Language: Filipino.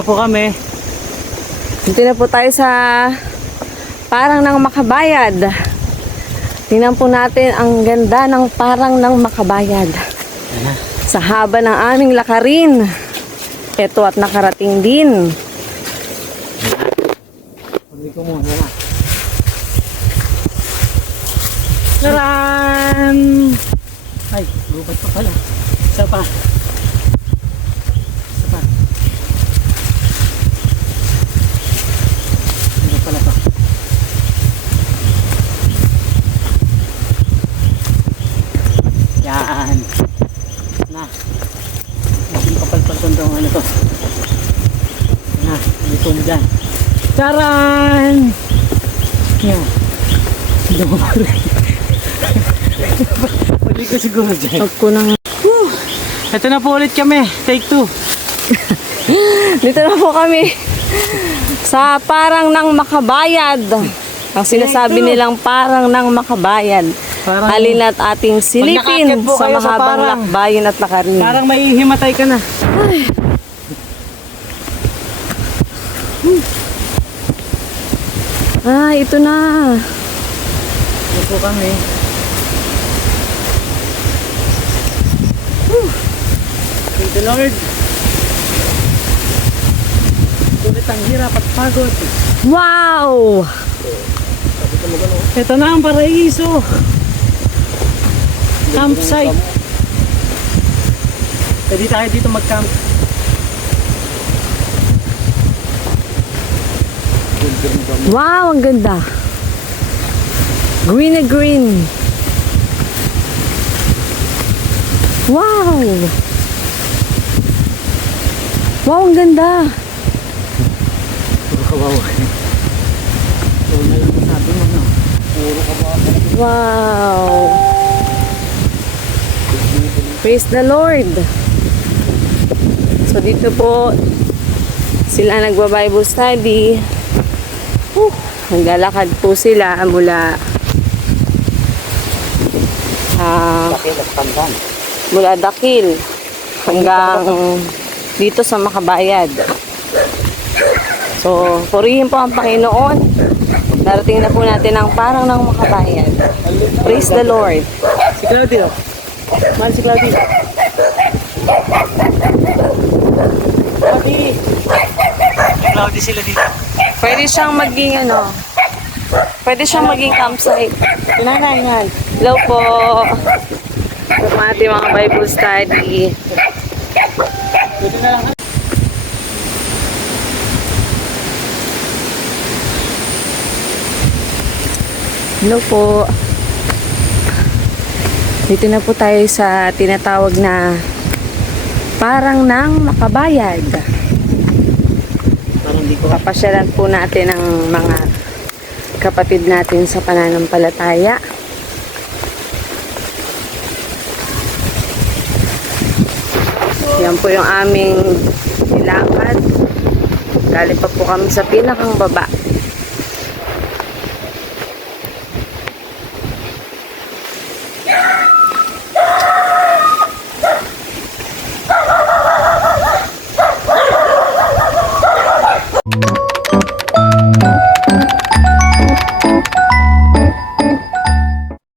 na po kami. Dito na po tayo sa Parang ng Makabayad. Tingnan po natin ang ganda ng Parang ng Makabayad. Sa haba ng aming lakarin. Ito at nakarating din. Hindi ko muna na. Taran! Ay, gubat pa pala. Isa pa. Isa pa. Ano pala pa? Yan. Na. Maging kapal-palpan daw ano to. Na, dito mo dyan. Taran! Yan. Pwede ko siguro dyan. Huwag ko nang... Ito na po ulit kami. Take 2. Dito na po kami sa Parang ng Makabayad. Ang sinasabi nilang Parang ng Makabayad. Parang- Halina't ating silipin nakaakyat po sa kayo sa mahabang parang. lakbayin at lakarin. Parang may himatay ka na. Ito na. Ito po kami. Thank you Lord. Sulit ang hirap at pagod. Wow! Ito na ang paraiso. Campsite. Pwede tayo dito mag-camp. Wow, ang ganda. Green na green. Wow! Wow, ang ganda. Puro kawawa. Puro na yung sabi mo, no? Puro kawawa. Wow! Praise the Lord! So dito po sila nagba-Bible study. Naglalakad po sila mula mula Dakil hanggang dito sa Makabayad. So, purihin po ang Panginoon. Darating na po natin ang Parang ng Makabayad. Praise the Lord. Si Claudio. Mahal si Claudio. Claudio. Claudio sila dito. Pwede siyang maging pwede siyang maging campsite. Pinanay. Hello po. Ito po ating mga Bible study. Dito na lang. Hello po. Dito na po tayo sa tinatawag na Parang ng Makabayad. Parang di ko. Papasyalan po natin ang mga kapatid natin sa pananampalataya. Yan po yung aming nilakad. Galing pa po kami sa pinakang baba.